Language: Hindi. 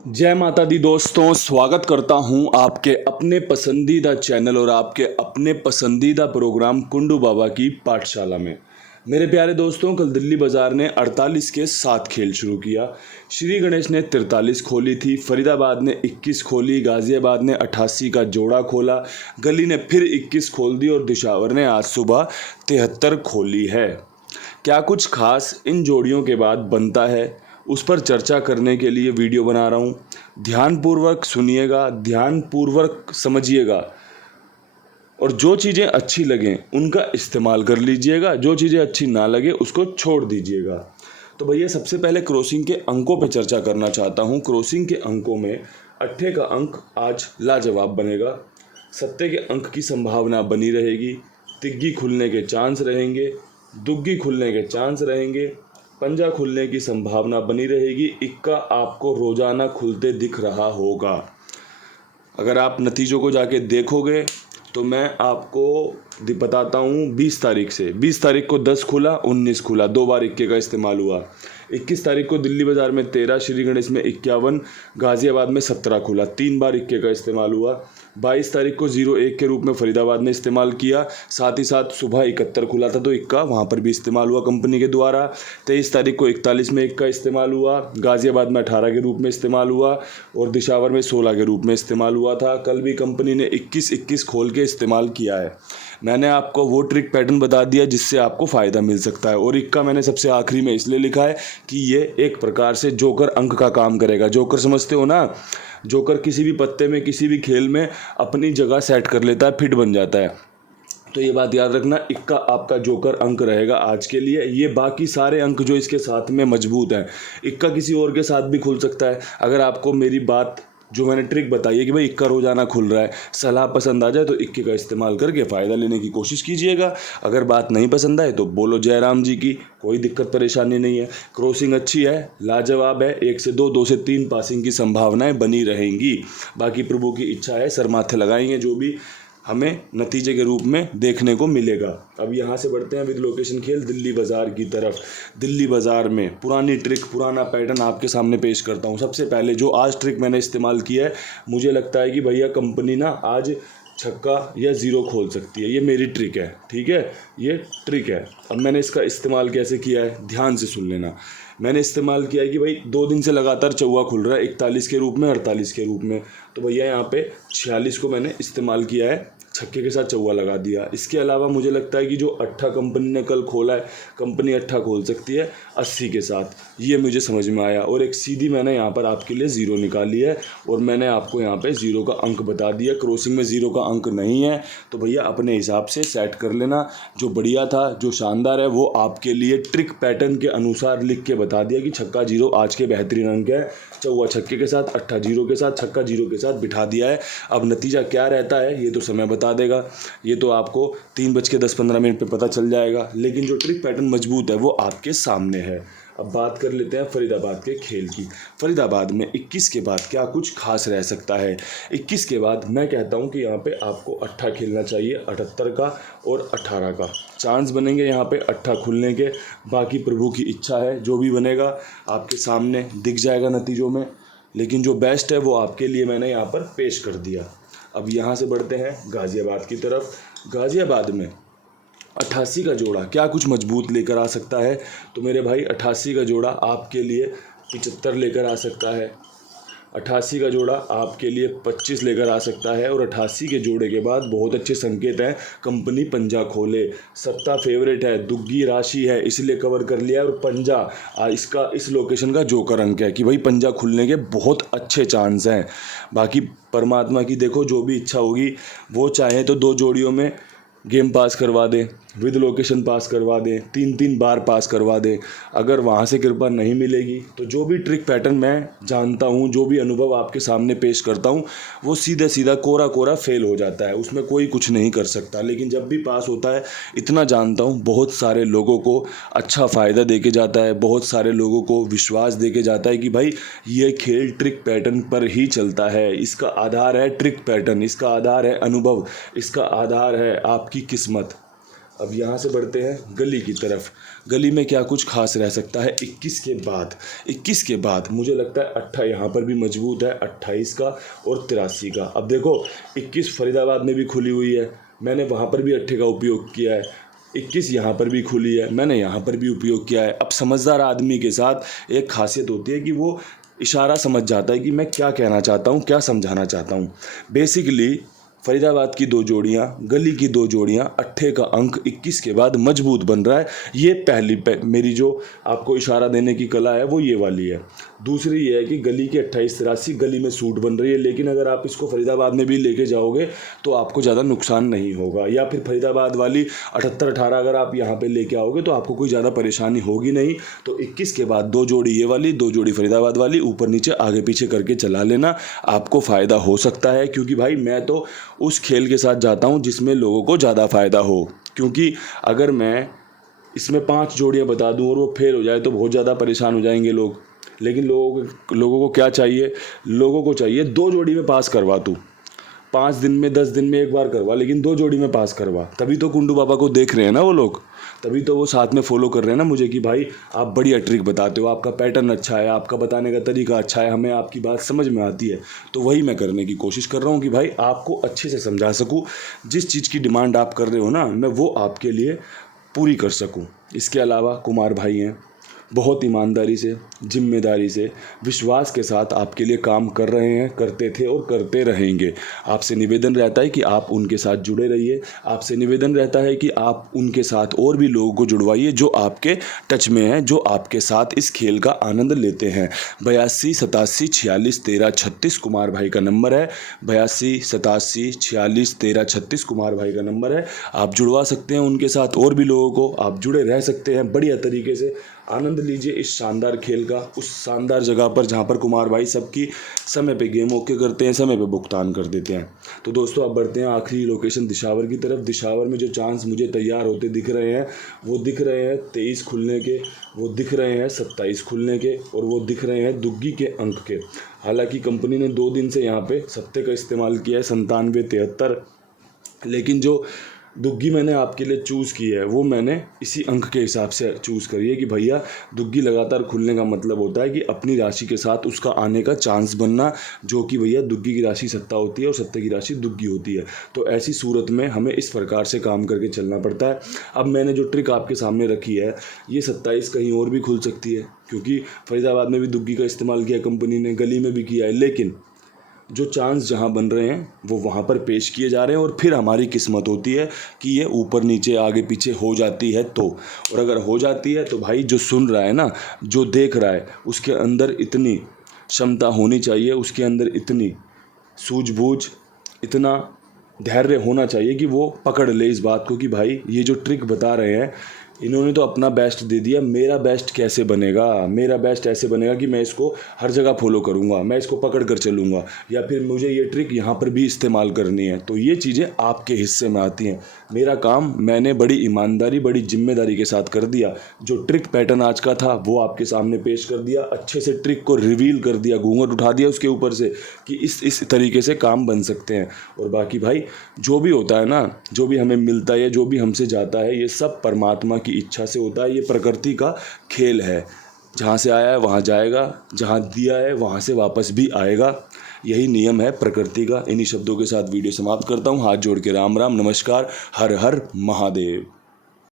जय माता दी दोस्तों, स्वागत करता हूं आपके अपने पसंदीदा चैनल और आपके अपने पसंदीदा प्रोग्राम कुंडू बाबा की पाठशाला में। मेरे प्यारे दोस्तों, कल दिल्ली बाज़ार ने 48 के 7 खेल शुरू किया। श्री गणेश ने 43 खोली थी, फरीदाबाद ने 21 खोली, गाज़ियाबाद ने 88 का जोड़ा खोला, गली ने फिर 21 खोल दी और दिशावर ने आज सुबह 73 खोली है। क्या कुछ खास इन जोड़ियों के बाद बनता है, उस पर चर्चा करने के लिए वीडियो बना रहा हूँ। ध्यानपूर्वक सुनिएगा, ध्यानपूर्वक समझिएगा और जो चीज़ें अच्छी लगें उनका इस्तेमाल कर लीजिएगा, जो चीज़ें अच्छी ना लगे उसको छोड़ दीजिएगा। तो भैया सबसे पहले क्रॉसिंग के अंकों पर चर्चा करना चाहता हूँ। क्रॉसिंग के अंकों में अट्ठे का अंक आज लाजवाब बनेगा, सत्ते के अंक की संभावना बनी रहेगी, तिग्गी खुलने के चांस रहेंगे, दुग्गी खुलने के चांस रहेंगे, पंजा खुलने की संभावना बनी रहेगी, इक्का आपको रोजाना खुलते दिख रहा होगा। अगर आप नतीजों को जाके देखोगे तो मैं आपको बताता हूँ 20 तारीख से। 20 तारीख को 10 खुला, 19 खुला, 2 बार इक्के का इस्तेमाल हुआ। 21 तारीख को दिल्ली बाज़ार में 13, श्री गणेश में 51, गाज़ियाबाद में 17 खुला, 3 बार इक्के का इस्तेमाल हुआ। 22 तारीख को 01 के रूप में फरीदाबाद ने इस्तेमाल किया, साथ ही साथ सुबह 71 खुला था तो इक्का वहाँ पर भी इस्तेमाल हुआ कंपनी के द्वारा। 23 तारीख को 41 में इक्का इस्तेमाल हुआ, गाज़ियाबाद में 18 के रूप में इस्तेमाल हुआ और दिशावर में 16 के रूप में इस्तेमाल हुआ था। कल भी कंपनी ने 21-21 खोल के इस्तेमाल किया है। मैंने आपको वो ट्रिक पैटर्न बता दिया जिससे आपको फ़ायदा मिल सकता है। और इक्का मैंने सबसे आखिरी में इसलिए लिखा है कि ये एक प्रकार से जोकर अंक का काम करेगा। जोकर समझते हो ना? जोकर किसी भी पत्ते में, किसी भी खेल में अपनी जगह सेट कर लेता है, फिट बन जाता है। तो ये बात याद रखना, इक्का आपका जोकर अंक रहेगा आज के लिए। ये बाकी सारे अंक जो इसके साथ में मजबूत हैं, इक्का किसी और के साथ भी खुल सकता है। अगर आपको मेरी बात जो मैंने ट्रिक बताई है कि भाई इक्का रोजाना खुल रहा है, सलाह पसंद आ जाए तो इक्के का इस्तेमाल करके फ़ायदा लेने की कोशिश कीजिएगा। अगर बात नहीं पसंद आए तो बोलो जय राम जी की, कोई दिक्कत परेशानी नहीं है। क्रॉसिंग अच्छी है, लाजवाब है, 1 से 2, 2 से 3 पासिंग की संभावनाएं बनी रहेंगी। बाकी प्रभु की इच्छा है, सर माथे लगाएंगे जो भी हमें नतीजे के रूप में देखने को मिलेगा। अब यहाँ से बढ़ते हैं विद लोकेशन खेल दिल्ली बाज़ार की तरफ। दिल्ली बाज़ार में पुरानी ट्रिक, पुराना पैटर्न आपके सामने पेश करता हूँ। सबसे पहले जो आज ट्रिक मैंने इस्तेमाल किया है, मुझे लगता है कि भैया कंपनी ना आज छक्का या ज़ीरो खोल सकती है। ये मेरी ट्रिक है, ठीक है, ये ट्रिक है। अब मैंने इसका इस्तेमाल कैसे किया है, ध्यान से सुन लेना। मैंने इस्तेमाल किया है कि भाई 2 दिन से लगातार चौवा खुल रहा है, 41 के रूप में, 48 के रूप में। तो भैया यहाँ पे 46 को मैंने इस्तेमाल किया है, छक्के के साथ चौवा लगा दिया। इसके अलावा मुझे लगता है कि जो अट्ठा कंपनी ने कल खोला है, कंपनी अट्ठा खोल सकती है 80 के साथ, ये मुझे समझ में आया। और एक सीधी मैंने यहाँ पर आपके लिए ज़ीरो निकाली है और मैंने आपको यहाँ पे ज़ीरो का अंक बता दिया। क्रॉसिंग में ज़ीरो का अंक नहीं है तो भैया अपने हिसाब से सेट कर लेना। जो बढ़िया था, जो शानदार है, वो आपके लिए ट्रिक पैटर्न के अनुसार लिख के बता दिया कि छक्का जीरो आज के बेहतरीन अंक है। चौवा छक्के के साथ, अट्ठा जीरो के साथ, छक्का जीरो के साथ बिठा दिया है। अब नतीजा क्या रहता है ये तो समय बता देगा, ये तो आपको 3:10-15 पे पता चल जाएगा। लेकिन जो ट्रिक पैटर्न मजबूत है वो आपके सामने है। अब बात कर लेते हैं फरीदाबाद के खेल की। फरीदाबाद में 21 के बाद क्या कुछ खास रह सकता है। 21 के बाद मैं कहता हूं कि यहाँ पे आपको अट्ठा खेलना चाहिए, 78 का और 18 का चांस बनेंगे यहाँ पे अट्ठा खुलने के। बाकी प्रभु की इच्छा है, जो भी बनेगा आपके सामने दिख जाएगा नतीजों में, लेकिन जो बेस्ट है वो आपके लिए मैंने यहाँ पर पेश कर दिया। अब यहाँ से बढ़ते हैं गाज़ियाबाद की तरफ। गाज़ियाबाद में 88 का जोड़ा क्या कुछ मजबूत लेकर आ सकता है। तो मेरे भाई 88 का जोड़ा आपके लिए 75 लेकर आ सकता है, 88 का जोड़ा आपके लिए 25 लेकर आ सकता है। और 88 के जोड़े के बाद बहुत अच्छे संकेत हैं, कंपनी पंजा खोले, सत्ता फेवरेट है, दुग्गी राशि है इसलिए कवर कर लिया। और पंजा इसका इस लोकेशन का जोकर अंक है कि भाई पंजा खुलने के बहुत अच्छे चांस हैं। बाकी परमात्मा की देखो, जो भी इच्छा होगी, वो चाहे तो 2 जोड़ियों में गेम पास करवा दें, विद लोकेशन पास करवा दें, 3-3 बार पास करवा दें। अगर वहाँ से कृपा नहीं मिलेगी तो जो भी ट्रिक पैटर्न मैं जानता हूँ, जो भी अनुभव आपके सामने पेश करता हूँ, वो सीधा सीधा कोरा कोरा फेल हो जाता है, उसमें कोई कुछ नहीं कर सकता। लेकिन जब भी पास होता है, इतना जानता हूँ, बहुत सारे लोगों को अच्छा फ़ायदा दे के जाता है, बहुत सारे लोगों को विश्वास दे के जाता है कि भाई ये खेल ट्रिक पैटर्न पर ही चलता है। इसका आधार है ट्रिक पैटर्न, इसका आधार है अनुभव, इसका आधार है आपकी किस्मत। अब यहाँ से बढ़ते हैं गली की तरफ। गली में क्या कुछ खास रह सकता है 21 के बाद मुझे लगता है 28 यहाँ पर भी मजबूत है, 28 का और 83 का। अब देखो 21 फरीदाबाद में भी खुली हुई है, मैंने वहाँ पर भी 8 का उपयोग किया है। 21 यहाँ पर भी खुली है, मैंने यहाँ पर भी उपयोग किया है। अब समझदार आदमी के साथ एक खासियत होती है कि वो इशारा समझ जाता है कि मैं क्या कहना चाहता हूँ, क्या समझाना चाहता हूँ। बेसिकली फरीदाबाद की 2 जोड़ियाँ, गली की 2 जोड़ियाँ, 8 का अंक 21 के बाद मजबूत बन रहा है। ये पहली मेरी जो आपको इशारा देने की कला है वो ये वाली है। दूसरी ये है कि गली की 28-83 गली में सूट बन रही है, लेकिन अगर आप इसको फरीदाबाद में भी लेके जाओगे तो आपको ज़्यादा नुकसान नहीं होगा। या फिर फरीदाबाद वाली 78-18 अगर आप यहाँ पे लेके आओगे तो आपको कोई ज़्यादा परेशानी होगी नहीं। तो 21 के बाद 2 जोड़ी ये वाली, 2 जोड़ी फरीदाबाद वाली, ऊपर नीचे आगे पीछे करके चला लेना, आपको फ़ायदा हो सकता है। क्योंकि भाई मैं तो उस खेल के साथ जाता हूँ जिसमें लोगों को ज़्यादा फ़ायदा हो। क्योंकि अगर मैं इसमें 5 जोड़ियाँ बता दूँ और वो फेल हो जाए तो बहुत ज़्यादा परेशान हो जाएंगे लोग। लेकिन लोगों को क्या चाहिए, लोगों को चाहिए 2 जोड़ी में पास करवा तू, 5 दिन में 10 दिन में एक बार करवा, लेकिन 2 जोड़ी में पास करवा। तभी तो कुंडू बाबा को देख रहे हैं ना वो लोग, तभी तो वो साथ में फॉलो कर रहे हैं ना मुझे कि भाई आप बढ़िया ट्रिक बताते हो, आपका पैटर्न अच्छा है, आपका बताने का तरीका अच्छा है, हमें आपकी बात समझ में आती है। तो वही मैं करने की कोशिश कर रहा हूँ कि भाई आपको अच्छे से समझा सकूँ, जिस चीज़ की डिमांड आप कर रहे हो ना मैं वो आपके लिए पूरी कर सकूँ। इसके अलावा कुमार भाई हैं, बहुत ईमानदारी से, जिम्मेदारी से, विश्वास के साथ आपके लिए काम कर रहे हैं, करते थे और करते रहेंगे। आपसे निवेदन रहता है कि आप उनके साथ जुड़े रहिए, आपसे निवेदन रहता है कि आप उनके साथ और भी लोगों को जुड़वाइए जो आपके टच में हैं, जो आपके साथ इस खेल का आनंद लेते हैं। 82 87 46 13 36 कुमार भाई का नंबर है, 82 87 46 13 36 कुमार भाई का नंबर है। आप जुड़वा सकते हैं उनके साथ और भी लोगों को, आप जुड़े रह सकते हैं। बढ़िया तरीके से आनंद लीजिए इस शानदार खेल का, उस शानदार जगह पर जहाँ पर कुमार भाई सबकी समय पे गेम ओके करते हैं, समय पे भुगतान कर देते हैं। तो दोस्तों अब बढ़ते हैं आखिरी लोकेशन दिशावर की तरफ। दिशावर में जो चांस मुझे तैयार होते दिख रहे हैं वो दिख रहे हैं 23 खुलने के, वो दिख रहे हैं 27 खुलने के, और वो दिख रहे हैं दुग्गी के अंक के। हालांकि कंपनी ने 2 दिन से यहाँ पे सत्ते का इस्तेमाल किया है 97-73, लेकिन जो दुग्गी मैंने आपके लिए चूज़ की है वो मैंने इसी अंक के हिसाब से चूज़ करी है कि भैया दुग्गी लगातार खुलने का मतलब होता है कि अपनी राशि के साथ उसका आने का चांस बनना, जो कि भैया दुग्गी की राशि सत्ता होती है और सत्ते की राशि दुग्गी होती है। तो ऐसी सूरत में हमें इस प्रकार से काम करके चलना पड़ता है। अब मैंने जो ट्रिक आपके सामने रखी है ये 27 कहीं और भी खुल सकती है, क्योंकि फरीदाबाद में भी दुग्गी का इस्तेमाल किया कंपनी ने, गली में भी किया है, लेकिन जो चांस जहां बन रहे हैं वो वहां पर पेश किए जा रहे हैं। और फिर हमारी किस्मत होती है कि ये ऊपर नीचे आगे पीछे हो जाती है तो, और अगर हो जाती है तो भाई जो सुन रहा है ना, जो देख रहा है, उसके अंदर इतनी क्षमता होनी चाहिए, उसके अंदर इतनी सूझबूझ, इतना धैर्य होना चाहिए कि वो पकड़ ले इस बात को कि भाई ये जो ट्रिक बता रहे हैं इन्होंने तो अपना बेस्ट दे दिया, मेरा बेस्ट कैसे बनेगा, मेरा बेस्ट ऐसे बनेगा कि मैं इसको हर जगह फॉलो करूँगा, मैं इसको पकड़ कर चलूँगा, या फिर मुझे ये ट्रिक यहाँ पर भी इस्तेमाल करनी है। तो ये चीज़ें आपके हिस्से में आती हैं। मेरा काम मैंने बड़ी ईमानदारी, बड़ी जिम्मेदारी के साथ कर दिया। जो ट्रिक पैटर्न आज का था वो आपके सामने पेश कर दिया, अच्छे से ट्रिक को रिवील कर दिया, घूंघट उठा दिया उसके ऊपर से कि इस तरीके से काम बन सकते हैं। और बाकी भाई जो भी होता है ना, जो भी हमें मिलता है, जो भी हमसे जाता है, ये सब परमात्मा की इच्छा से होता है। ये प्रकृति का खेल है, जहाँ से आया है वहाँ जाएगा, जहाँ दिया है वहाँ से वापस भी आएगा। यही नियम है प्रकृति का। इन्हीं शब्दों के साथ वीडियो समाप्त करता हूँ। हाथ जोड़ के राम राम, नमस्कार, हर हर महादेव।